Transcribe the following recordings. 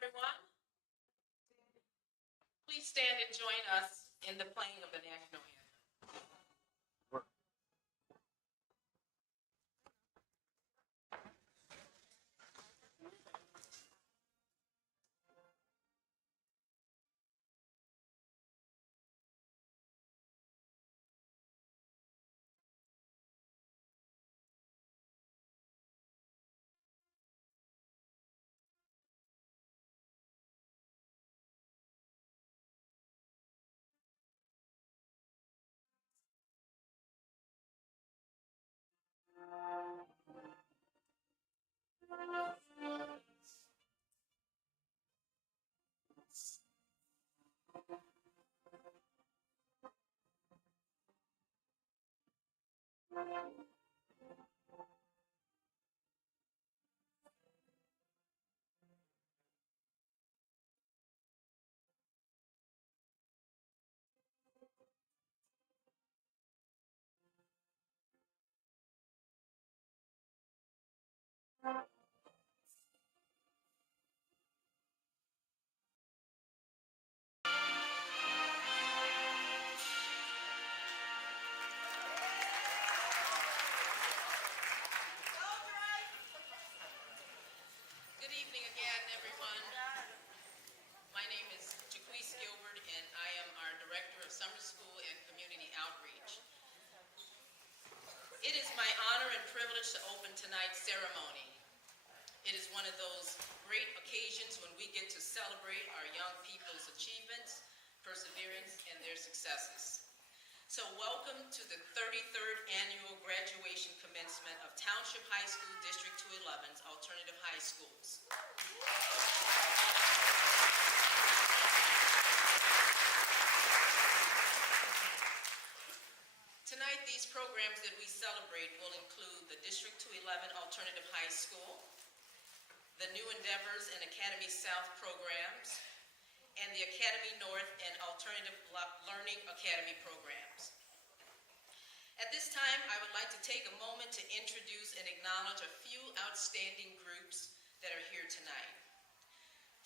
everyone. Please stand and join us in the playing of the national anthem. Good evening again, everyone. My name is Jaquise Gilbert, and I am our Director of Summer School and Community Outreach. It is my honor and privilege to open tonight's ceremony. It is one of those great occasions when we get to celebrate our young people's achievements, perseverance, and their successes. So welcome to the 33rd Annual Graduation Commencement of Township High School District 211's Alternative High Schools. Tonight, these programs that we celebrate will include the District 211 Alternative High School, the New Endeavors and Academy South programs, and the Academy North and Alternative Learning Academy programs. At this time, I would like to take a moment to introduce and acknowledge a few outstanding groups that are here tonight.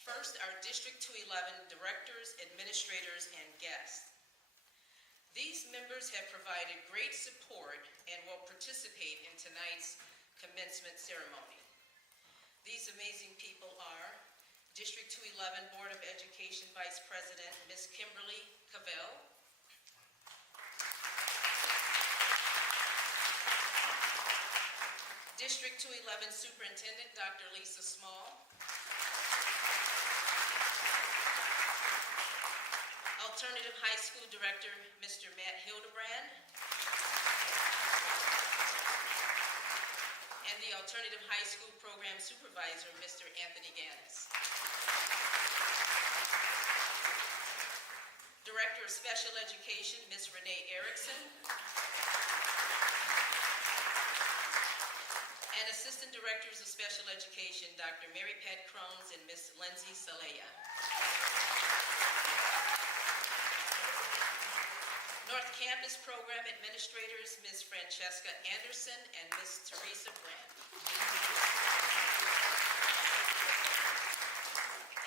First, our District 211 directors, administrators, and guests. These members have provided great support and will participate in tonight's commencement ceremony. These amazing people are District 211 Board of Education Vice President, Ms. Kimberly Cavell, District 211 Superintendent, Dr. Lisa Small, Alternative High School Director, Mr. Matt Hildebrand, and the Alternative High School Program Supervisor, Mr. Anthony Gannis. Director of Special Education, Ms. Renee Erickson, and Assistant Directors of Special Education, Dr. Mary Pat Crones and Ms. Lindsay Saleya. North Campus Program Administrators, Ms. Francesca Anderson and Ms. Teresa Brand.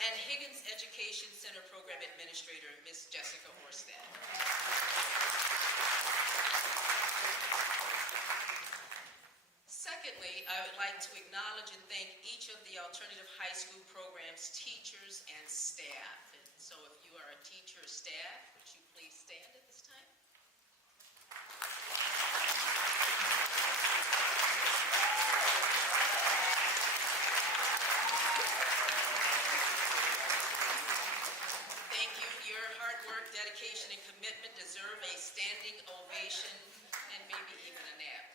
And Higgins Education Center Program Administrator, Ms. Jessica Orstad. Secondly, I would like to acknowledge and thank each of the Alternative High School programs, teachers, and staff. And so if you are a teacher or staff, would you please stand at this time? Thank you. Your hard work, dedication, and commitment deserve a standing ovation and maybe even a nap.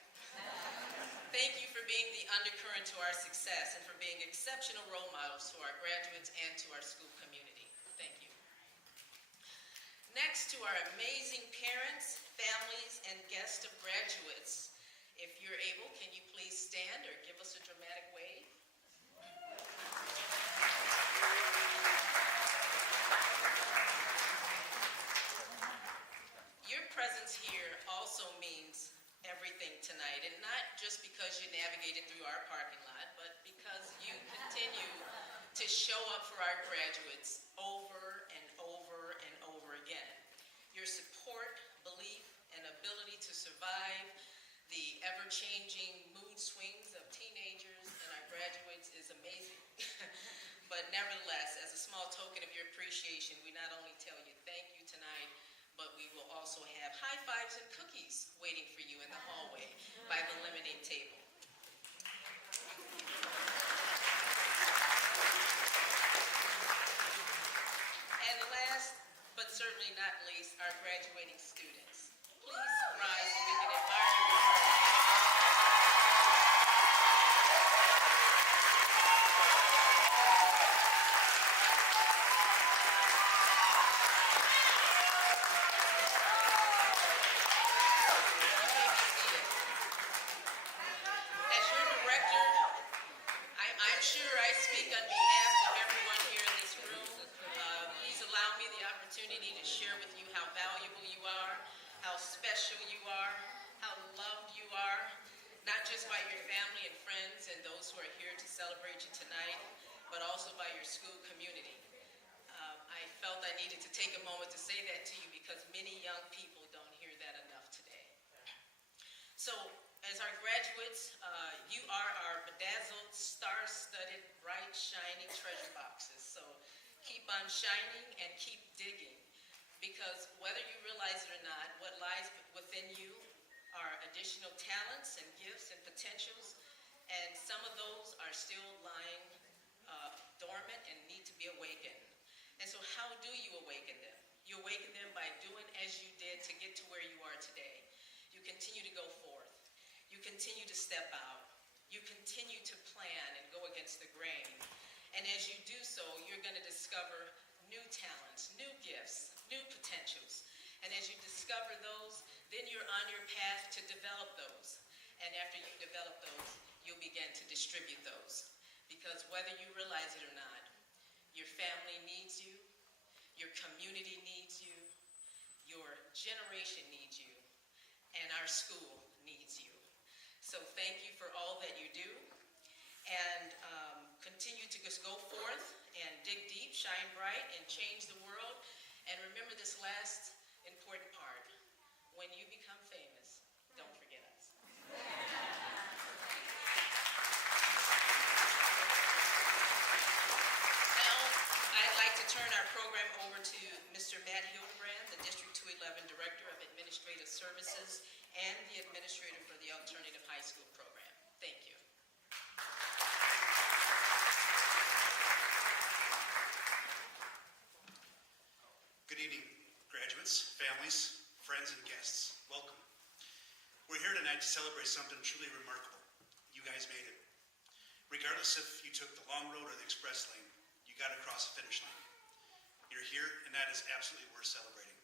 Thank you for being the undercurrent to our success and for being exceptional role models to our graduates and to our school community. Thank you. Next, to our amazing parents, families, and guests of graduates, if you're able, can you please stand or give us a dramatic wave? Your presence here also means everything tonight, and not just because you navigated through our parking lot, but because you continue to show show up for our graduates over and over and over again. Your support, belief, and ability to survive the ever-changing mood swings of teenagers and our graduates is amazing. But nevertheless, as a small token of your appreciation, we not only tell you thank you tonight, but we will also have high fives and cookies waiting for you in the hallway by the lemonade table. And last, but certainly not least, our graduating students. Please rise so we can admire your work. As your director, I'm sure I speak on behalf of everyone here in this room. Please allow me the opportunity to share with you how valuable you are, how special you are, how loved you are, not just by your family and friends and those who are here to celebrate you tonight, but also by your school community. I felt I needed to take a moment to say that to you because many young people don't hear that enough today. So, as our graduates, you are our bedazzled, star-studded, bright, shining treasure boxes. So keep on shining and keep digging, because whether you realize it or not, what lies within you are additional talents and gifts and potentials, and some of those are still lying dormant and need to be awakened. And so how do you awaken them? You awaken them by doing as you did to get to where you are today. You continue to go forth. You continue to step out. You continue to plan and go against the grain. And as you do so, you're going to discover new talents, new gifts, new potentials. And as you discover those, then you're on your path to develop those. And after you develop those, you'll begin to distribute those. Because whether you realize it or not, your family needs you, your community needs you, your generation needs you, and our school needs you. So thank you for all that you do, and continue to just go forth and dig deep, shine bright, and change the world. And remember this last important part: when you become famous, don't forget us. Now, I'd like to turn our program over to Mr. Matt Hildebrand, the District 211 Director of Administrative Services and the Administrator for the Alternative High School Program. Thank you. Good evening, graduates, families, friends, and guests. Welcome. We're here tonight to celebrate something truly remarkable. You guys made it. Regardless if you took the long road or the express lane, you got across the finish line. You're here, and that is absolutely worth celebrating.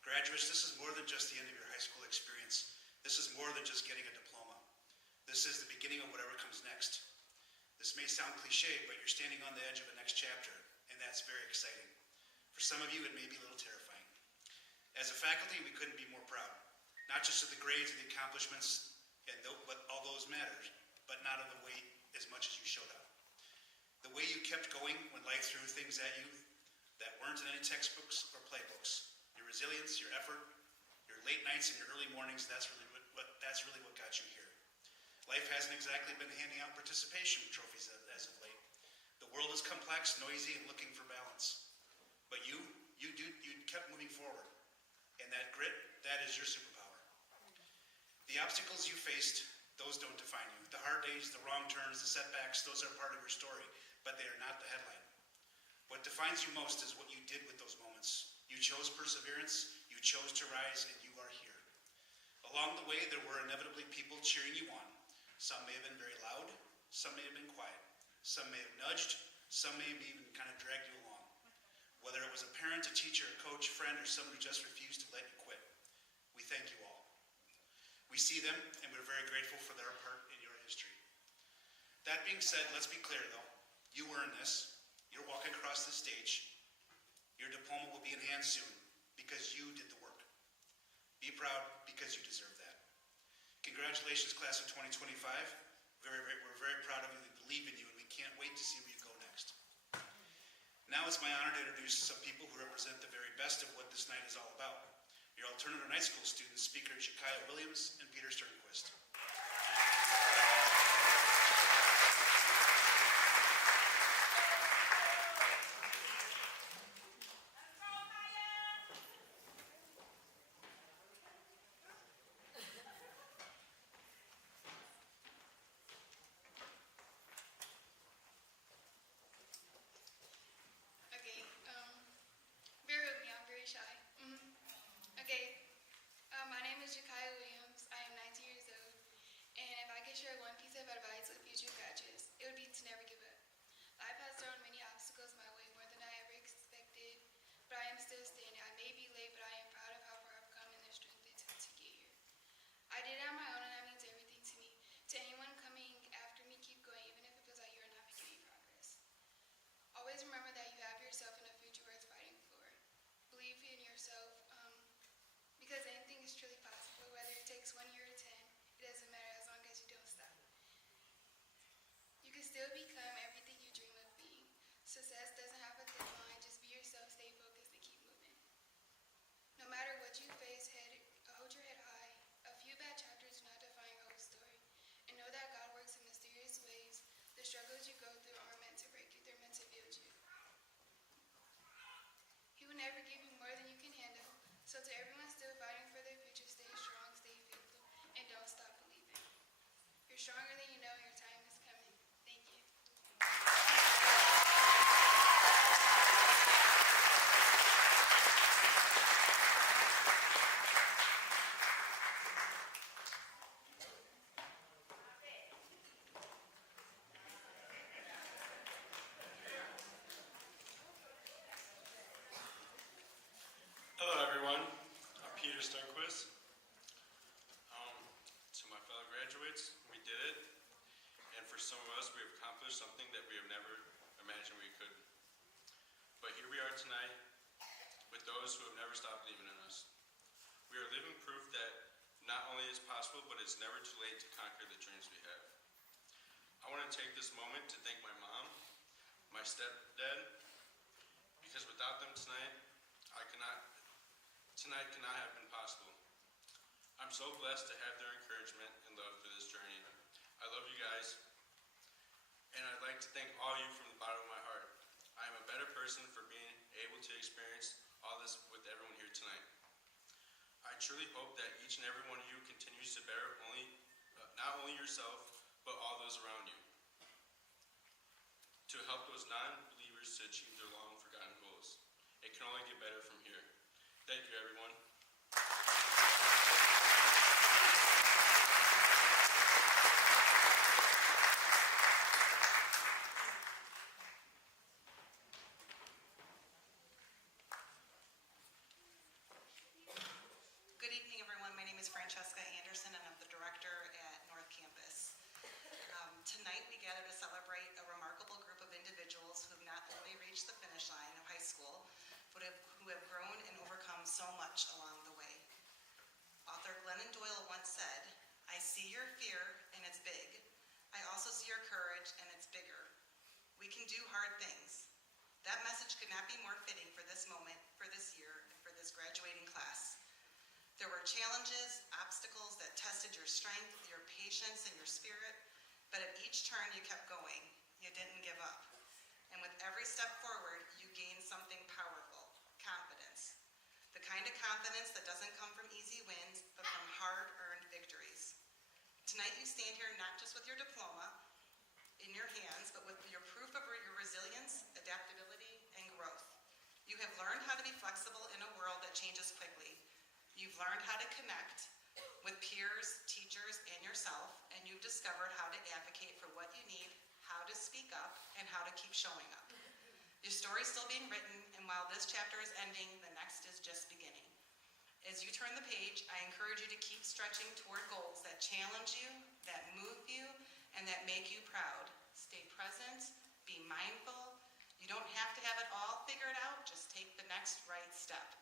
Graduates, this is more than just the end of your high school experience. This is more than just getting a diploma. This is the beginning of whatever comes next. This may sound cliche, but you're standing on the edge of a next chapter, and that's very exciting. For some of you, it may be a little terrifying. As a faculty, we couldn't be more proud, not just of the grades and the accomplishments, but all those matters, but not of the way as much as you showed up. The way you kept going when life threw things at you that weren't in any textbooks or playbooks. Your resilience, your effort, your late nights and your early mornings, that's really what got you here. Life hasn't exactly been handing out participation trophies as of late. The world is complex, noisy, and looking for balance. But you kept moving forward. And that grit, that is your superpower. The obstacles you faced, those don't define you. The hard days, the wrong turns, the setbacks, those are part of your story, but they are not the headline. What defines you most is what you did with those moments. You chose perseverance, you chose to rise, and you are here. Along the way, there were inevitably people cheering you on. Some may have been very loud, some may have been quiet. Some may have nudged, some may have even kind of dragged you along. Whether it was a parent, a teacher, a coach, friend, or someone who just refused to let you quit, we thank you all. We see them, and we're very grateful for their part in your history. That being said, let's be clear though. You earned this. You're walking across the stage. Your diploma will be in hand soon because you did the work. Be proud because you deserve that. Congratulations, class of 2025. We're very proud of you. We believe in you, and we can't wait to see where you go next. now it's my honor to introduce some people who represent the very best of what this night is all about. Your alternative night school students, Speaker Jekiah Williams and Peter Sternquist. Okay, bear with me, I'm very shy. Okay, my name is Jekiah Williams. I am 19 years old, and if I could share one piece of advice with future graduates, it would be to never give up. Life has thrown many obstacles my way, more than I ever expected, but I am still standing. I may be late, but I am proud of how far I've come and the strength it took to get here. I did it on my own, and that means everything to me. To anyone coming after me, keep going, even if it feels like you're not making any progress. Always remember that you have yourself and a future worth fighting for. Believe in yourself, because anything is truly possible, whether it takes 1 year or 10, it doesn't matter as long as you don't stop. You can still become everything you dream of being. Success doesn't have a deadline, just be yourself, stay focused, and keep moving. No matter what you face, hold your head high. A few bad chapters do not define your whole story. And know that God works in mysterious ways. The struggles you go through aren't meant to break you, they're meant to build you. He will never give you more than you can handle. So to everyone still fighting for their future, stay strong, stay faithful, and don't stop believing. You're stronger than you know, your time is coming. Thank you. Hello everyone, I'm Peter Sternquist. To my fellow graduates, we did it, and for some of us, we have accomplished something that we have never imagined we could. But here we are tonight with those who have never stopped believing in us. We are living proof that not only is possible, but it's never too late to conquer the dreams we have. I want to take this moment to thank my mom, my stepdad, because without them tonight could not have been possible. I'm so blessed to have their encouragement and love for this journey. I love you guys, and I'd like to thank all of you from the bottom of my heart. I am a better person for being able to experience all this with everyone here tonight. I truly hope that each and every one of you continues to bear not only yourself, but all those around you, to help those non-believers to achieve their long-forgotten goals. It can only get better from here. Thank you, everyone. Good evening, everyone. My name is Francesca Anderson, and I'm the director at North Campus. Tonight, we gather to celebrate a remarkable group of individuals who have not only reached the finish line of high school, but who have grown and overcome so much along the way. Author Glennon Doyle once said, "I see your fear, and it's big. I also see your courage, and it's bigger. We can do hard things." That message could not be more fitting for this moment, for this year, and for this graduating class. There were challenges, obstacles that tested your strength, your patience, and your spirit, but at each turn you kept going. You didn't give up. And with every step forward, you gained something powerful, confidence. The kind of confidence that doesn't come from easy wins, but from hard-earned victories. Tonight you stand here not just with your diploma in your hands, but with your proof of your resilience, adaptability, and growth. You have learned how to be flexible in a world that changes quickly. You've learned how to connect with peers, teachers, and yourself, and you've discovered how to advocate for what you need, how to speak up, and how to keep showing up. Your story's still being written, and while this chapter is ending, the next is just beginning. As you turn the page, I encourage you to keep stretching toward goals that challenge you, that move you, and that make you proud. Stay present, be mindful. You don't have to have it all figured out, just take the next right step.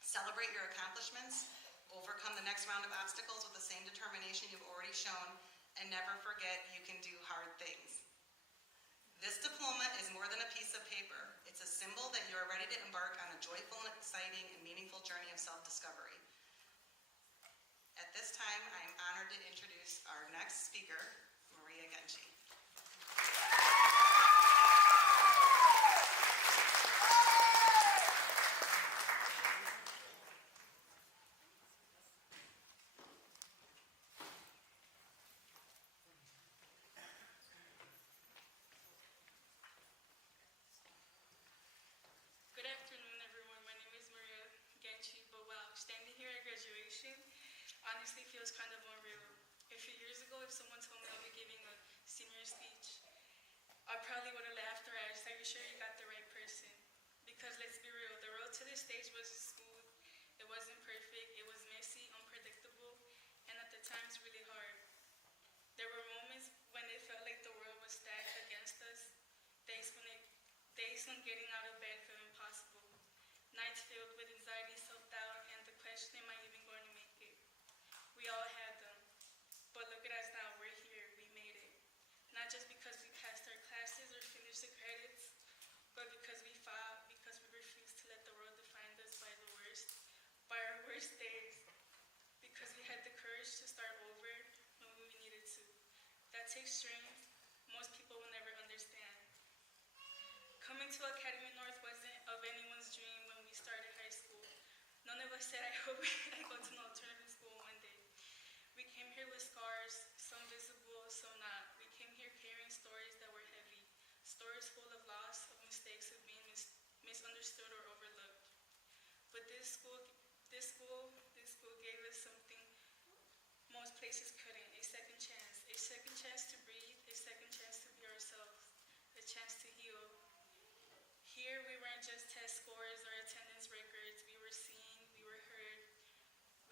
Celebrate your accomplishments, overcome the next round of obstacles with the same determination you've already shown, and never forget you can do hard things. This diploma is more than a piece of paper. It's a feels kind of unreal. A few years ago, if someone told me I'll be giving a senior speech, I probably would have laughed or asked, "Are you sure you got the right person?" Because let's be real, the road to this stage wasn't smooth, it wasn't perfect, it was messy, unpredictable, and at the times really hard. There were moments when it felt like the world was stacked against us, days when, days when getting out of bed felt impossible, nights filled with anxiety, self-doubt, and the question, am I even going to make it? We all had them, but look at us now, we're here, we made it. Not just because we passed our classes or finished the credits, but because we fought, because we refused to let the world define us by our worst days, because we had the courage to start over when we needed to. That takes strength most people will never understand. Coming to Academy North wasn't of anyone's dream when we started high school. None of us said, I hope I go to an alternative school one day. We came here with scars, some visible, some not. We came here carrying stories that were heavy, stories full of loss, of mistakes, of being misunderstood or overlooked. But this school gave us something most places couldn't, a second chance to breathe, a second chance to be ourselves, a chance to heal. Here we weren't just test scores or attendance records, we were seen, we were heard,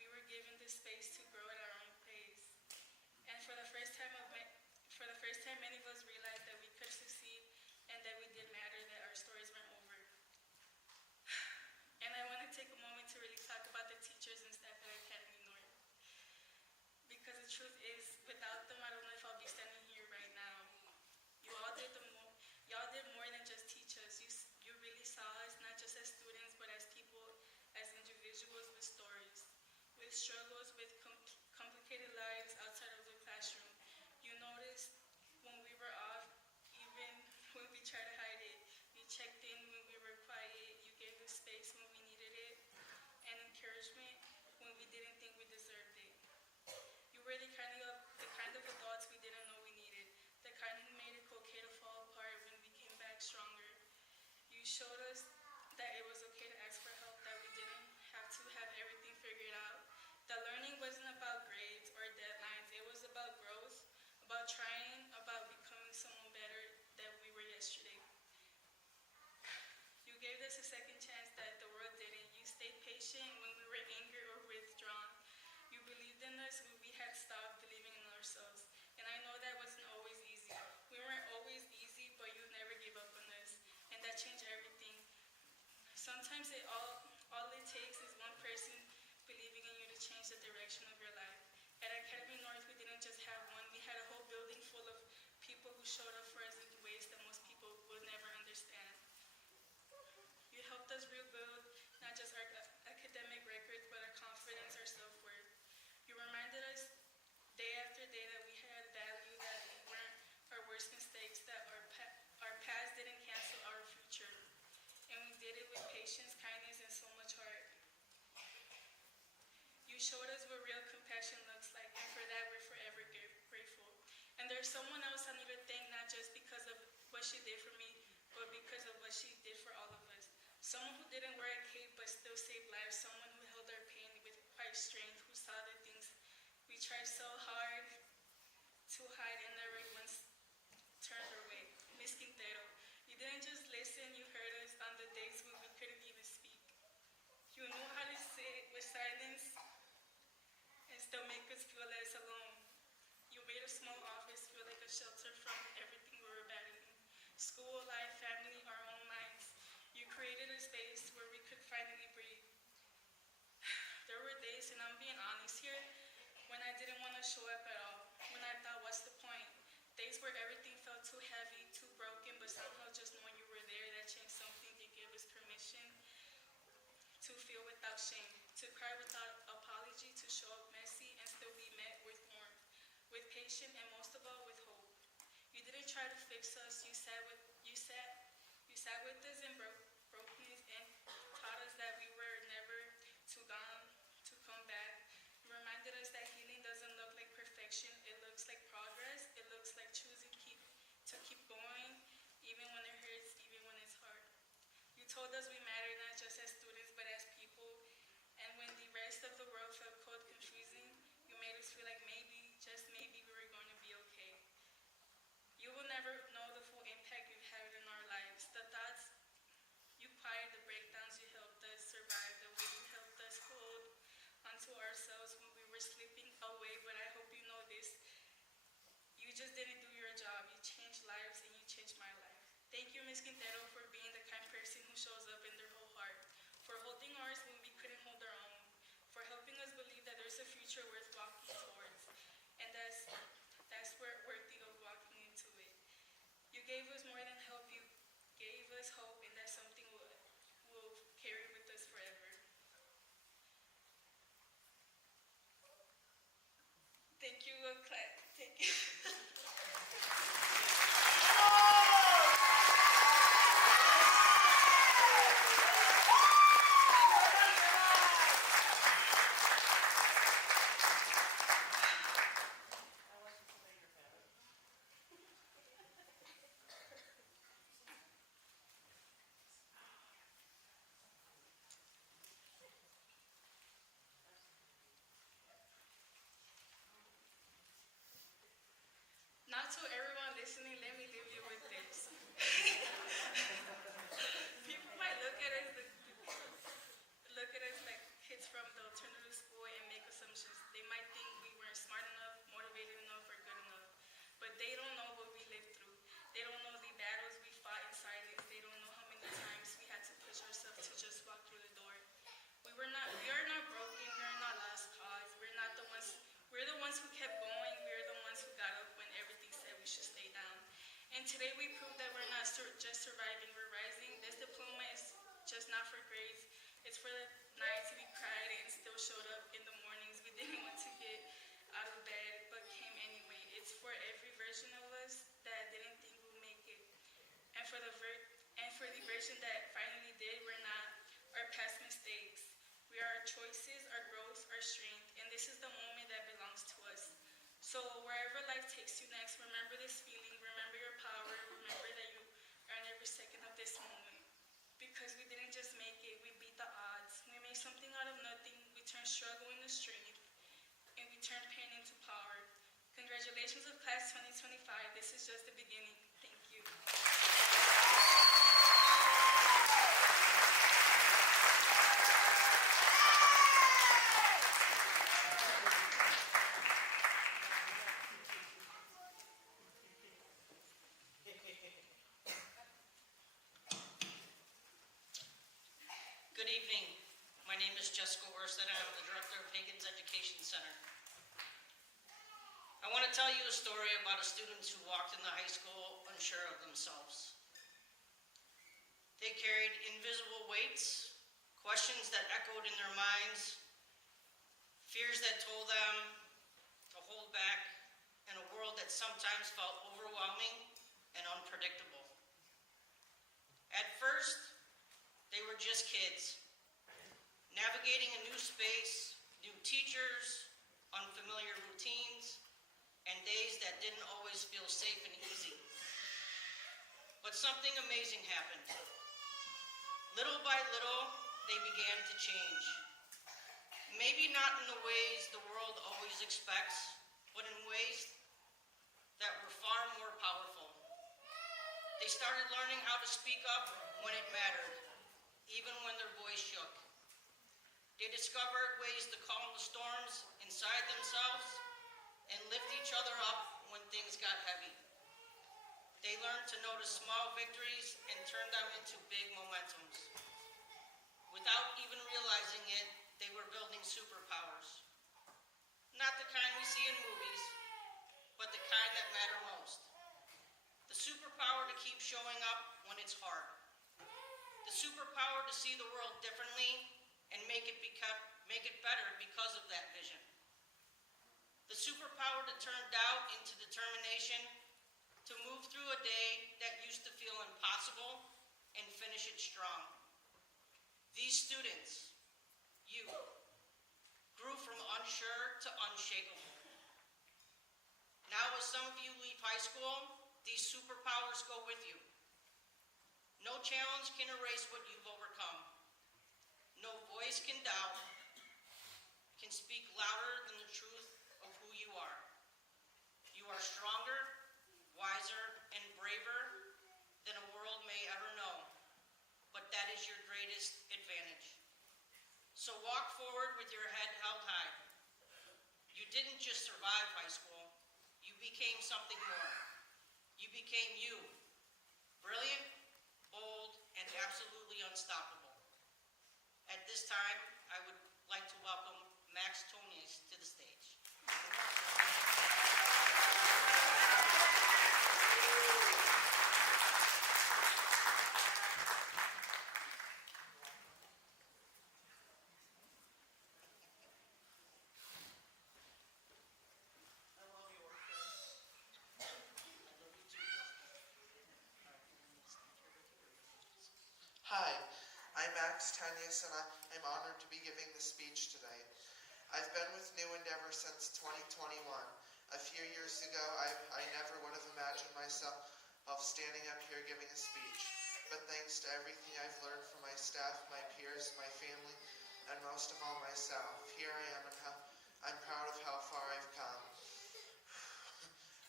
we were given the space to grow at our own pace. And for the first time, many of us realized that we could succeed and that we did matter, that our stories weren't over. And I want to take a moment to really talk about the teachers and staff at Academy North. Because the truth is, without them, I don't know if I'll be standing here right now. Y'all did more than just teach us. You really saw us, not just as students, but as people, as individuals with stories, with struggles, with complicated lives outside of the classroom. You noticed when we were off, even when we tried to hide it. You checked in when we were quiet. You gave us space when we needed it, and encouragement when we didn't think we deserved it. You were the kind of adults we didn't know we needed, the kind who made it okay to fall apart when we came back stronger. You showed us that it was okay to ask for help, that we didn't have to have everything figured out. That learning wasn't about grades or deadlines, it was about growth, about trying, about becoming someone better than we were yesterday. You gave us a second chance that the world didn't. You stayed patient when we were angry or withdrawn. You believed in us when we had stopped believing in ourselves. And I know that wasn't always easy. We weren't always easy, but you never gave up on us. And that changed everything. Sometimes all it takes is one person believing in you to change the direction of your life. At Academy North, we didn't just have one. We had a whole building full of people who showed up for us in ways that most people would never understand. You helped us rebuild not just our academic records, but our confidence, our self-worth. You reminded us day after day that we had value, that we weren't our worst mistakes, that our past didn't cancel our future. And we did it with patience, kindness, and so much heart. You showed us what real compassion looks like, and for that we're forever grateful. And there's someone else I need to thank, not just because of what she did for me, but because of what she did for all of us. Someone who didn't wear a cape but still saved lives, someone who held our pain with quiet strength, who saw the things we tried so hard to hide and never once turned our way. Miss Quintero, you didn't just listen, you heard us on the days when we couldn't even speak. You knew how to sit with silence and still make us feel less alone. You made a small office feel like a shelter from everything we were battling. School, life, family, our own minds. You created a space where we could finally breathe. There were days, and I'm being honest here, when I didn't want to show up at all. When I thought, what's the point? Days where everything felt too heavy, too broken, but somehow just knowing you were there, that changed something. It gave us permission to feel without shame, to cry without apology, to show up messy and still be met with warmth, with patience, and most of all, with hope. You didn't try to fix us. You sat with us in brokenness and taught us that we were never too gone to come back. You reminded us that healing doesn't look like perfection. It looks like progress. It looks like choosing to keep going, even when it hurts, even when it's hard. You told us we matter not just as students, but as people. And when the rest of the world felt cold, confusing, you made Quintero for being the kind person who shows up in their whole heart, for holding ours when we couldn't hold our own, for helping us believe that there's a future worth walking towards, and that's where worthy of walking into it. You gave us more than help, you gave us hope, and that's something we'll carry with us forever. Thank you, class. Thank you. Now to everyone listening, let me leave you with this. People might look at us like kids from the alternative school and make assumptions. They might think we weren't smart enough, motivated enough, or good enough. But they don't know what we lived through. They don't know the battles we fought in silence. They don't know how many times we had to push ourselves to just walk through the door. We are not broken, we are not lost cause. We're the ones who kept going. We're the ones who got up when everything said we should stay down. And today we prove that we're not just surviving, we're rising. This diploma is just not for grades. It's for the nights we cried and still showed up in the mornings. We didn't want to get out of bed, but came anyway. It's for every version of us that didn't think we'd make it. And for the version that finally did, we're not our past mistakes. We are our choices, our growth, our strength, and this is the moment that belongs to us. So wherever life takes you next, remember this feeling, remember your power, remember that you earn every second of this moment. Because we didn't just make it, we beat the odds. We made something out of nothing, we turned struggle into strength, and we turned pain into power. Congratulations of class 2025, this is just the beginning. Thank you. Good evening. My name is Jessica Worsted, and I'm the Director of Hagen's Education Center. I want to tell you a story about a student who walked in the high school unsure of themselves. They carried invisible weights, questions that echoed in their minds, fears that told them to hold back, and a world that sometimes felt overwhelming and unpredictable. At first, they were just kids, navigating a new space, new teachers, unfamiliar routines, and days that didn't always feel safe and easy. But something amazing happened. Little by little, they began to change. Maybe not in the ways the world always expects, but in ways that were far more powerful. They started learning how to speak up when it mattered, even when their voice shook. They discovered ways to calm the storms inside themselves and lift each other up when things got heavy. They learned to notice small victories and turn them into big momentums. Without even realizing it, they were building superpowers. Not the kind we see in movies, but the kind that matter most. The superpower to keep showing up when it's hard. The superpower to see the world differently and make it better because of that vision. The superpower to turn doubt into determination, to move through a day that used to feel impossible and finish it strong. These students, you, grew from unsure to unshakable. Now as some of you leave high school, these superpowers go with you. No challenge can erase what you've overcome. No voice can doubt, can speak louder than the truth of who you are. You are stronger, wiser, and braver than a world may ever know. But that is your greatest advantage. So walk forward with your head held high. You didn't just survive high school. You became something more. You became you. Brilliant, Max Tenius, and I'm honored to be giving the speech today. I've been with New Endeavor since 2021. A few years ago, I never would have imagined myself standing up here giving a speech. But thanks to everything I've learned from my staff, my peers, my family, and most of all myself, here I am, and I'm proud of how far I've come.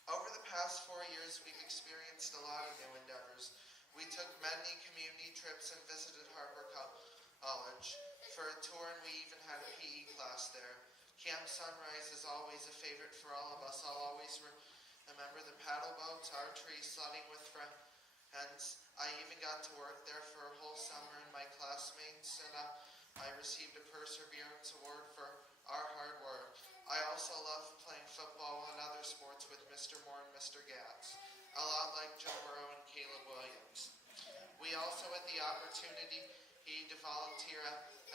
Over the past 4 years, we've experienced a lot of new endeavors. We took many community trips and visited Harper College for a tour, and we even had a PE class there. Camp Sunrise is always a favorite for all of us. I'll always remember the paddle boats, archery, sledding with friends. I even got to work there for a whole summer, and my classmates and I received a Perseverance Award for our hard work. I also love playing football and other sports with Mr. Moore and Mr. Gatz, a lot like Joe Burrow and Caleb Williams. We also had the opportunity to volunteer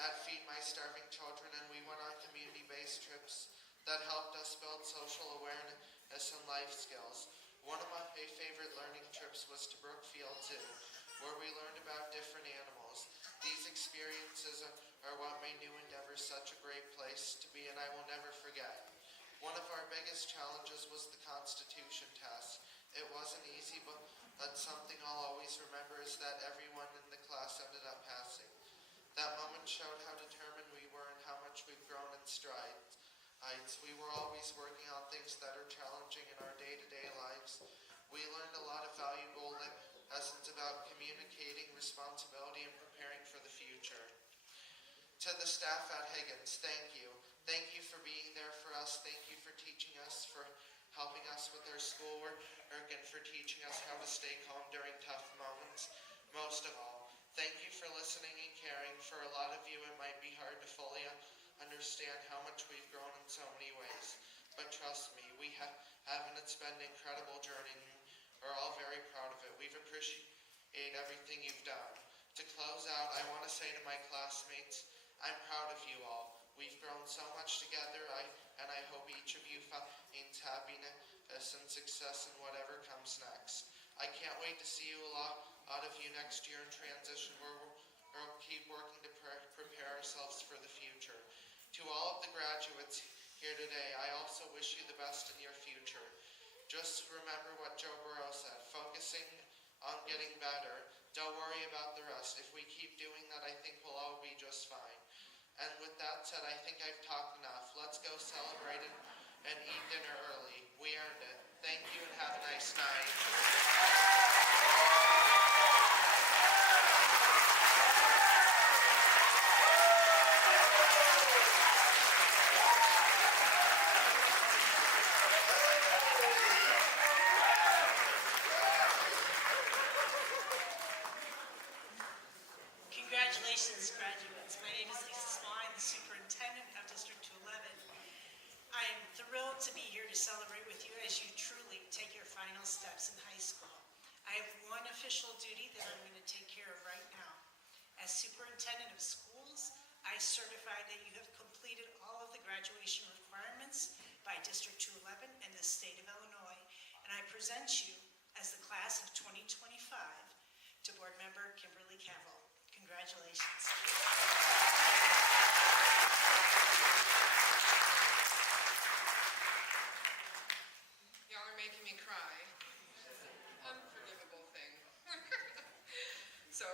at Feed My Starving Children, and we went on community-based trips that helped us build social awareness and life skills. One of my favorite learning trips was to Brookfield Zoo, where we learned about different animals. These experiences are what made New Endeavor such a great place to be, and I will never forget. One of our biggest challenges was the Constitution test. It wasn't easy, but something I'll always remember is that everyone in the class ended up passing. That moment showed how determined we were and how much we've grown in strides. We were always working on things that are challenging in our day-to-day lives. We learned a lot of valuable lessons about communicating, responsibility, and preparing for the future. To the staff at Higgins, thank you. Thank you for being there for us. Thank you for teaching us, for helping us with our schoolwork, and for teaching us how to stay calm during tough moments. Most of all, thank you for listening and caring. For a lot of you, it might be hard to fully understand how much we've grown in so many ways. But trust me, we haven't. It's been an incredible journey, and we're all very proud of it. We've appreciated everything you've done. To close out, I want to say to my classmates, I'm proud of you all. We've grown so much together, and I hope each of you finds happiness and success in whatever comes next. I can't wait to see you a lot of you next year in transition, where we'll keep working to prepare ourselves for the future. To all of the graduates here today, I also wish you the best in your future. Just remember what Joe Burrow said, focusing on getting better. Don't worry about the rest. If we keep doing that, I think we'll all be just fine. And with that said, I think I've talked enough. Let's go celebrate and eat dinner early. We earned it. Thank you and have a nice night. Congratulations, graduates. My name is Lisa Small. I'm the superintendent of District 211. I am thrilled to be here to celebrate with you as you truly take your final steps in high school. I have one official duty that I'm going to take care of right now. As superintendent of schools, I certify that you have completed all of the graduation requirements by District 211 and the state of Illinois, and I present you as the class of 2025 to Board Member Kimberly Cavill. Congratulations. Y'all are making me cry. Unforgivable thing. So,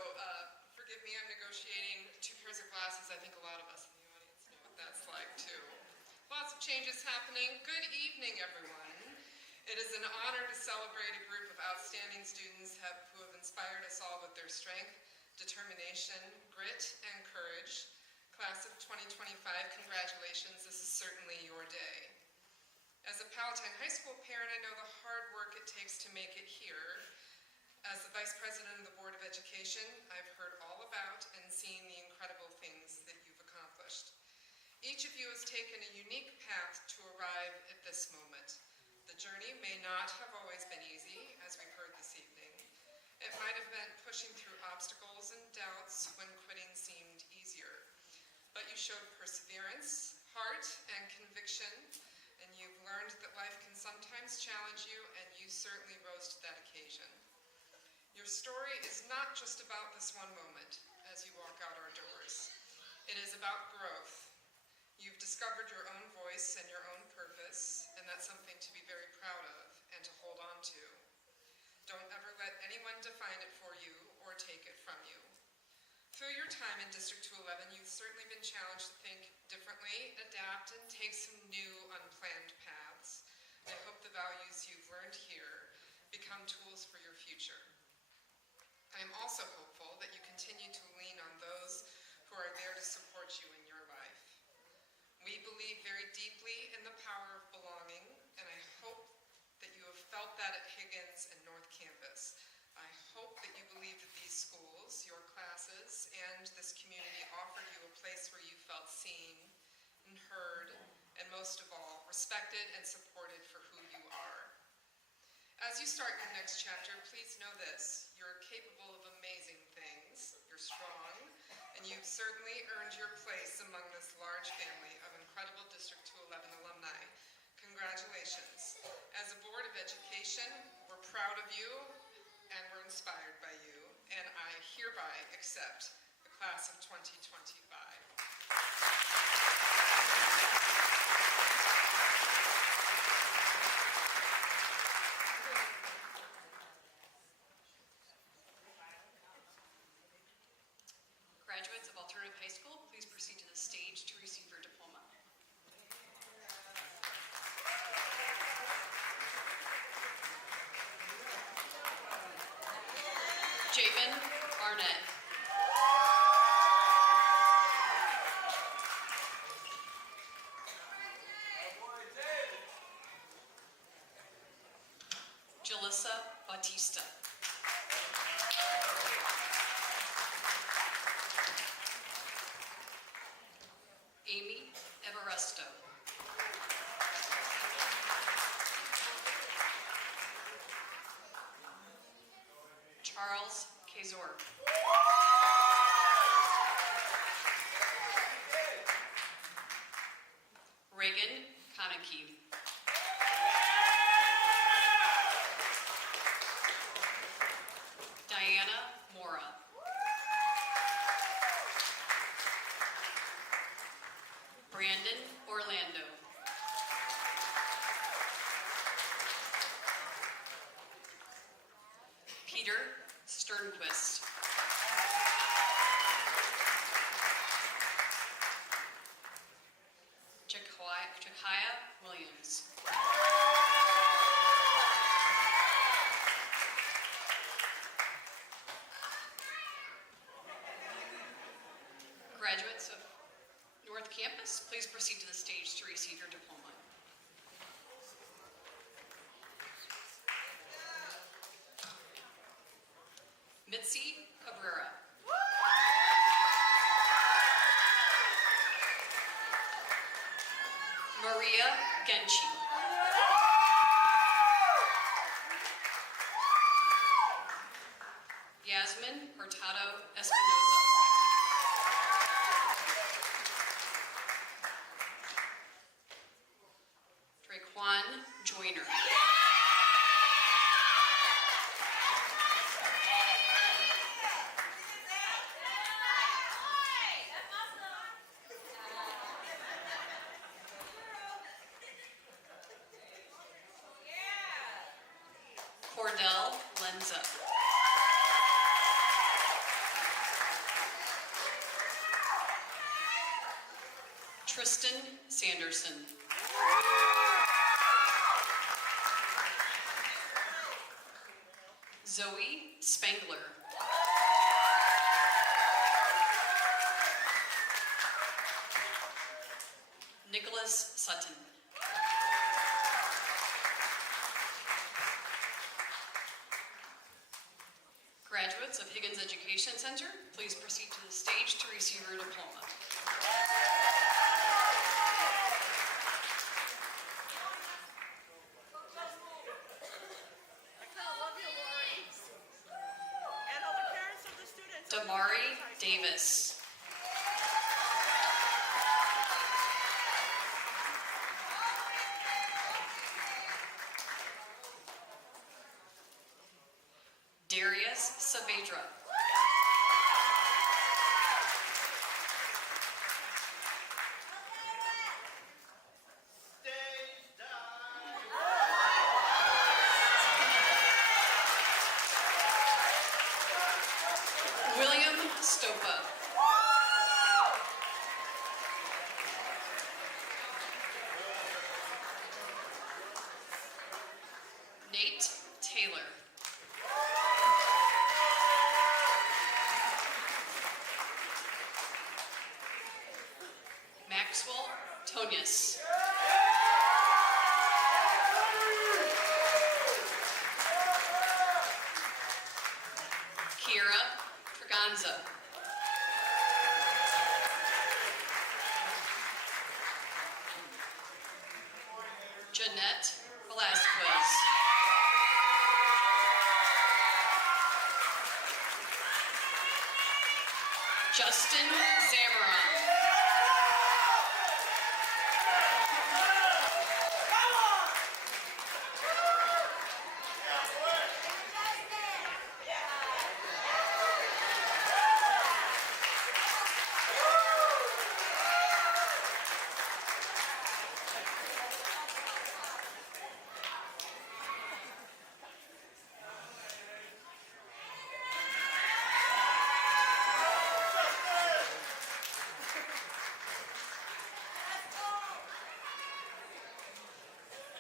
forgive me, I'm negotiating 2 pairs of glasses. I think a lot of us in the audience know what that's like, too. Lots of changes happening. Good evening, everyone. It is an honor to celebrate a group of outstanding students who have inspired us all with their strength, determination, grit, and courage. Class of 2025, congratulations. This is certainly your day. As a Palatine High School parent, I know the hard work it takes to make it here. As the Vice President of the Board of Education, I've heard all about and seen the incredible things that you've accomplished. Each of you has taken a unique path to arrive at this moment. The journey may not have always been easy, as we've heard this evening. It might have meant pushing through obstacles and doubts when quitting seemed easier. But you showed perseverance, heart, and conviction, and you've learned that life can sometimes challenge you, and you certainly rose to that occasion. Your story is not just about this one moment. as you walk out our doors. It is about growth. You've discovered your own voice and your own purpose, and that's something to be very proud of and to hold on to. Don't ever let anyone define it for you or take it from you. Through your time in District 211, you've certainly been challenged to think differently, adapt, and take some new unplanned paths. I hope the values you've learned here become tools for your future. I am also hopeful that you continue to lean on those who are there to support you in your life. We believe very deeply in the power of belonging, and I hope that you have felt that at Higgins and North Campus. I hope that you believe that these schools, your classes, and this community offered you a place where you felt seen and heard, and most of all, respected and supported for who you are. As you start your next chapter, please know this: you're capable of amazing things, you're strong, and you've certainly earned your place among this large family of incredible District 211 alumni. Congratulations. As a Board of Education, we're proud of you and we're inspired by you, and I hereby accept the class of 2025. Graduates of Alternative High School, please proceed to the stage to receive your diploma. Javen Arnett. Jalissa Batista. Amy Everesto. Charles Kazor. Reagan Konecki. Diana Mora. Brandon Orlando. Peter Sternquist. Jakaya Williams. Graduates of North Campus, please proceed to the stage to receive your diploma. Mitzi Cabrera. Maria Genchi. Yasmin Hurtado Espinoza. Draquan Joyner. Cordell Lenza. Tristan Sanderson. Zoe Spangler. Nicholas Sutton. Graduates of Higgins Education Center, please proceed to the stage to receive your diploma. Damari Davis. Darius Saavedra. Stopa. Nate Taylor. Maxwell Tonius. Kiera Fraganza. Jeanette Velasquez. Justin Zamaron.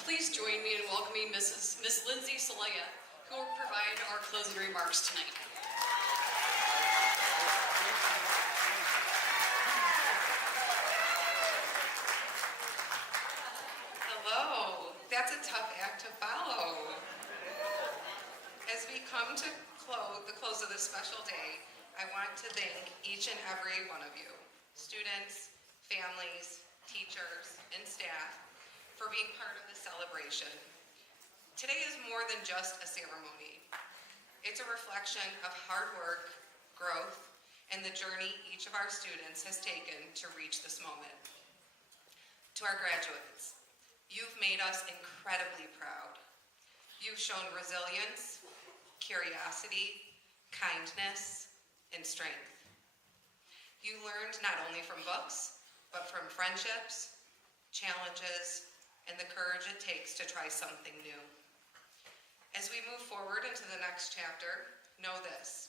Please join me in welcoming Miss Lindsay Salaya, who will provide our closing remarks tonight. Hello. That's a tough act to follow. As we come to the close of this special day, I want to thank each and every one of you, students, families, teachers, and staff, for being part of the celebration. Today is more than just a ceremony. It's a reflection of hard work, growth, and the journey each of our students has taken to reach this moment. To our graduates, you've made us incredibly proud. You've shown resilience, curiosity, kindness, and strength. You learned not only from books, but from friendships, challenges, and the courage it takes to try something new. As we move forward into the next chapter, know this: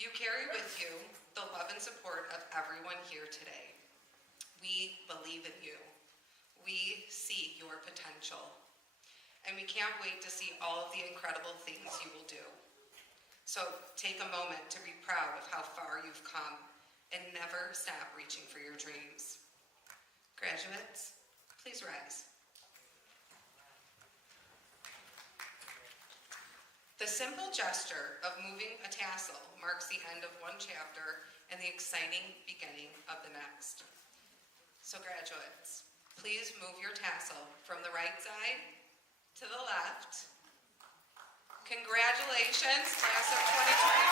you carry with you the love and support of everyone here today. We believe in you. We see your potential. And we can't wait to see all of the incredible things you will do. So take a moment to be proud of how far you've come and never stop reaching for your dreams. Graduates, please rise. The simple gesture of moving a tassel marks the end of one chapter and the exciting beginning of the next. So graduates, please move your tassel from the right side to the left. Congratulations, class of 2020.